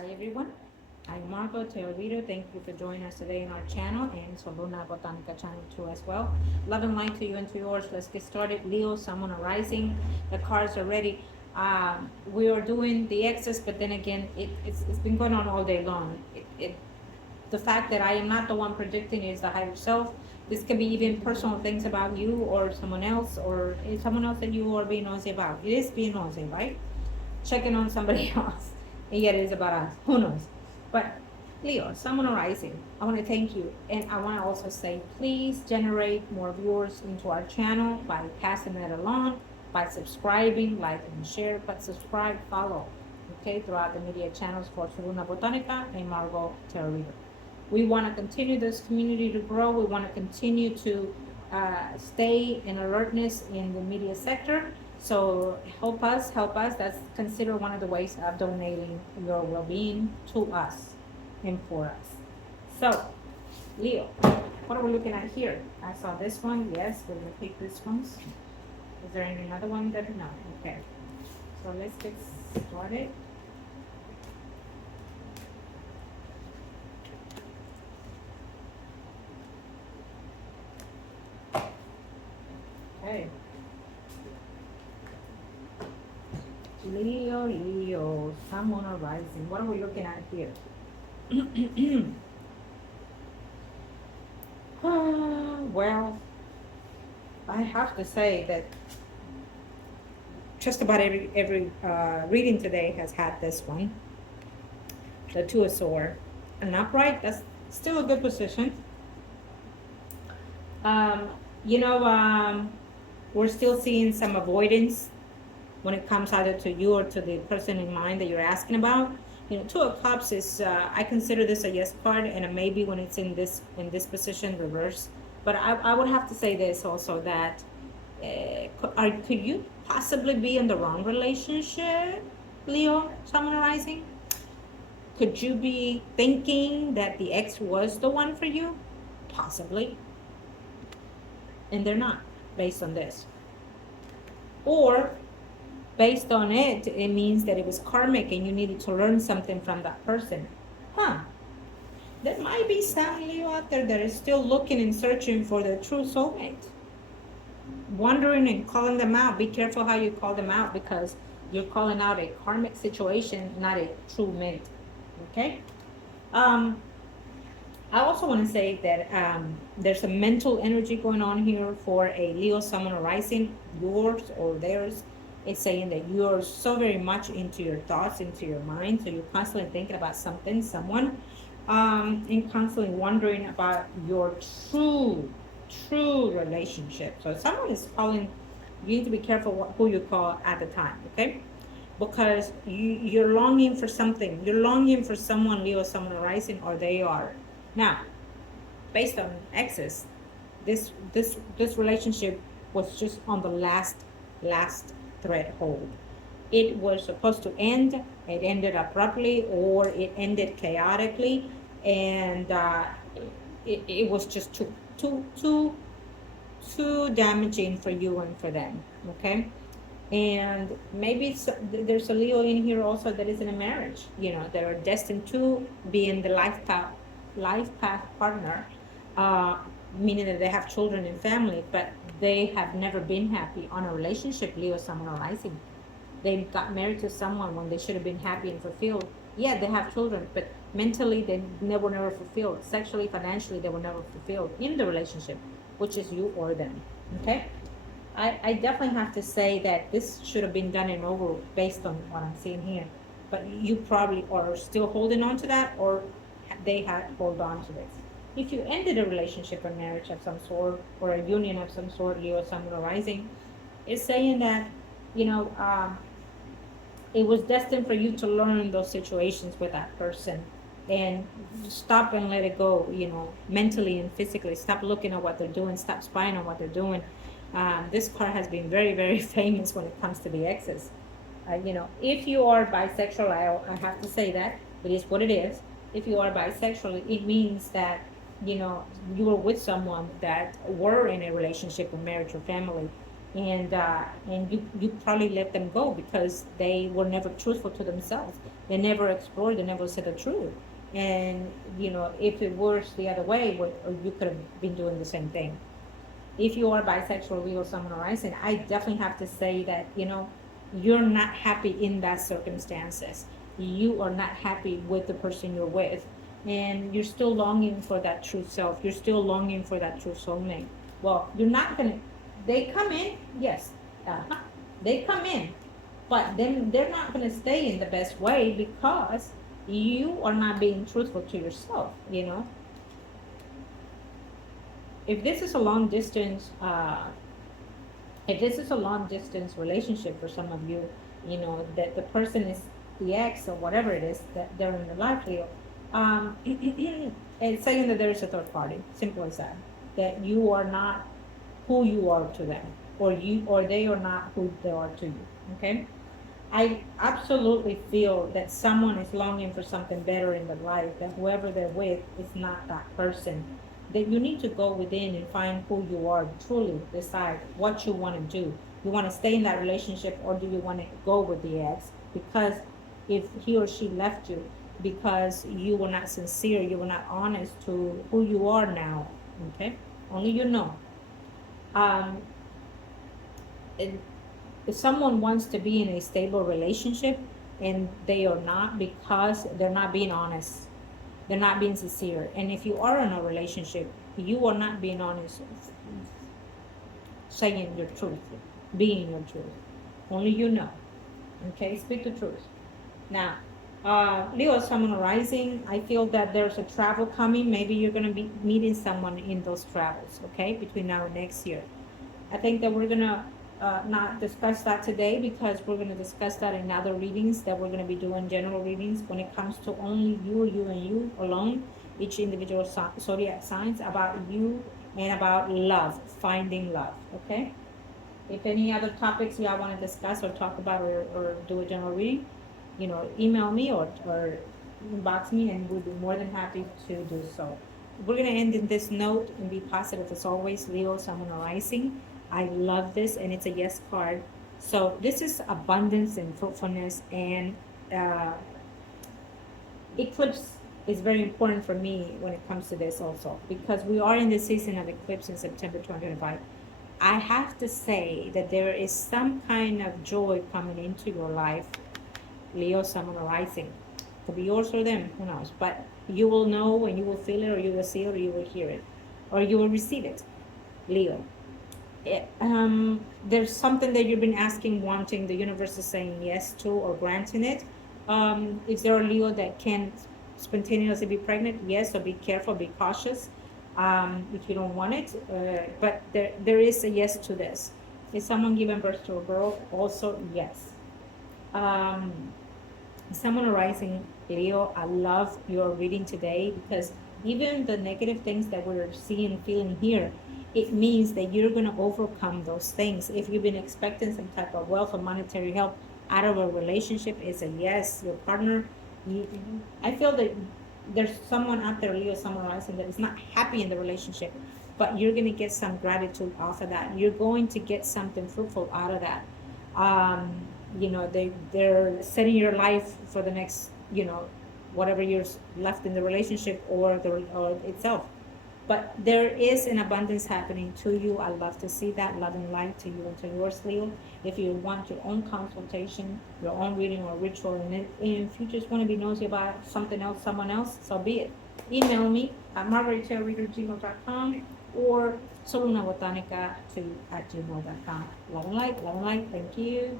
Hi everyone, I'm Margot Tarot Reader. Thank you for joining us today in our channel and so Luna Botanica channel too as well. Love and light to you and to yours. Let's get started. Leo, Someone Arising. The cards are ready. We are doing the excess, but then again, it's been going on all day long. The fact that I am not the one predicting is the higher self. This can be even personal things about you or someone else, or someone else that you are being nosy about. It is being nosy, right? Checking on somebody else, and yet it is about us. Who knows? But Leo, Someone Arising, I want to thank you, and I want to also say, please generate more viewers into our channel by passing that along, by subscribing, like and share. But subscribe, follow, okay, throughout the media channels for Luna Botanica and Margot Tarot Reader. We want to continue this community to grow. We want to continue to stay in alertness in the media sector. So help us, help us. That's considered one of the ways of donating your well-being to us and for us. So, Leo, what are we looking at here? I saw this one. Yes, we're going to take this one. Is there any another one that? No. Okay. So let's get started. Okay. Leo, Someone Arising. What are we looking at here? Well, I have to say that just about every reading today has had this one. The Two of Swords. An upright, that's still a good position. You know, we're still seeing some avoidance when it comes either to you or to the person in mind that you're asking about. You know, Two of Cups is, I consider this a yes card and a maybe when it's in this position, reverse. But I would have to say this also, that could you possibly be in the wrong relationship, Leo, Someone Arising? Could you be thinking that the ex was the one for you? Possibly. And they're not, based on this. Or based on it, it means that it was karmic and you needed to learn something from that person. There might be some Leo out there that is still looking and searching for their true soulmate. Wondering and calling them out. Be careful how you call them out, because you're calling out a karmic situation, not a true mate. Okay? I also want to say that there's a mental energy going on here for a Leo, Someone Arising, yours or theirs. It's saying that you're so very much into your thoughts, into your mind, so you're constantly thinking about something, someone, and constantly wondering about your true relationship. So if someone is calling, you need to be careful who you call at the time, okay? Because you're longing for something. You're longing for someone, Leo, Someone Arising, or they are. Now, based on exes, this relationship was just on the last thread hold. It was supposed to end. It ended abruptly, or it ended chaotically, and it was just too damaging for you and for them. Okay. And maybe there's a Leo in here also that is in a marriage. You know, that are destined to be in the life path partner, meaning that they have children and family, but they have never been happy on a relationship, Leo, Someone Arising. They got married to someone when they should have been happy and fulfilled. Yeah, they have children, but mentally they were never fulfilled. Sexually, financially, they were never fulfilled in the relationship, which is you or them. Okay? I definitely have to say that this should have been done and over based on what I'm seeing here. But you probably are still holding on to that, or they had hold on to this. If you ended a relationship or marriage of some sort, or a union of some sort, Leo, Someone Arising, it's saying that, you know, it was destined for you to learn those situations with that person, and stop and let it go, you know, mentally and physically. Stop looking at what they're doing. Stop spying on what they're doing. This card has been very, very famous when it comes to the exes. You know, if you are bisexual, I have to say that it is what it is. If you are bisexual, it means that, you know, you were with someone that were in a relationship or marriage or family, and you probably let them go because they were never truthful to themselves. They never explored. They never said the truth. And if it was the other way, or you could have been doing the same thing. If you are bisexual, Leo, Sun, or Rising, I definitely have to say that you're not happy in that circumstances. You are not happy with the person you're with, and you're still longing for that true self. You're still longing for that true soulmate. Well, you're not gonna. They come in, yes, they come in, but then they're not gonna stay in the best way because you are not being truthful to yourself. If this is a long distance if this is a long distance relationship for some of you, that the person is the ex or whatever it is that they're in your life, Leo, it's saying that there is a third party. Simple as that. That you are not who you are to them, or they are not who they are to you. Okay. I absolutely feel that someone is longing for something better in their life, that whoever they're with is not that person. That you need to go within and find who you are, truly decide what you want to do. You want to stay in that relationship, or do you want to go with the ex? Because if he or she left you because you were not sincere, you were not honest to who you are now, okay? Only you know. Um, and if someone wants to be in a stable relationship and they are not, because they're not being honest, they're not being sincere. And if you are in a relationship, you are not being honest, saying your truth, being your truth. Only you know. Okay, speak the truth. Now, Leo, someone rising, I feel that there's a travel coming. Maybe you're going to be meeting someone in those travels, okay, between now and next year. I think that we're going to not discuss that today, because we're going to discuss that in other readings that we're going to be doing, general readings, when it comes to only you and you alone, each individual zodiac signs, about you and about love, finding love, okay? If any other topics y'all want to discuss or talk about, or do a general reading, email me or inbox me, and we'll be more than happy to do so. We're going to end in this note and be positive as always. Leo, someone arising. I love this, and it's a yes card. So this is abundance and fruitfulness, and uh, eclipse is very important for me when it comes to this also, because we are in the season of eclipse in September 2025. I have to say that there is some kind of joy coming into your life, Leo, someone arising. Could be yours or them, who knows? But you will know, and you will feel it, or you will see it, or you will hear it, or you will receive it, Leo. There's something that you've been asking, wanting, the universe is saying yes to, or granting it. If there are Leo that can spontaneously be pregnant, yes, so be careful, be cautious if you don't want it. But there is a yes to this. Is someone giving birth to a girl? Also, yes. Someone arising, Leo, I love your reading today, because even the negative things that we're seeing, feeling here, it means that you're going to overcome those things. If you've been expecting some type of wealth or monetary help out of a relationship, it's a yes. Your partner, I feel that there's someone out there, Leo, someone rising, that is not happy in the relationship, but you're going to get some gratitude off of that. You're going to get something fruitful out of that. They're setting your life for the next, whatever years left in the relationship, or itself. But there is an abundance happening to you. I love to see that. Love and light to you and to yours, Leo. If you want your own consultation, your own reading or ritual, and if you just want to be nosy about something else, someone else, so be it. Email me at margourtarotreader@gmail.com, or solunabotanica at gmail.com. Love and light, thank you.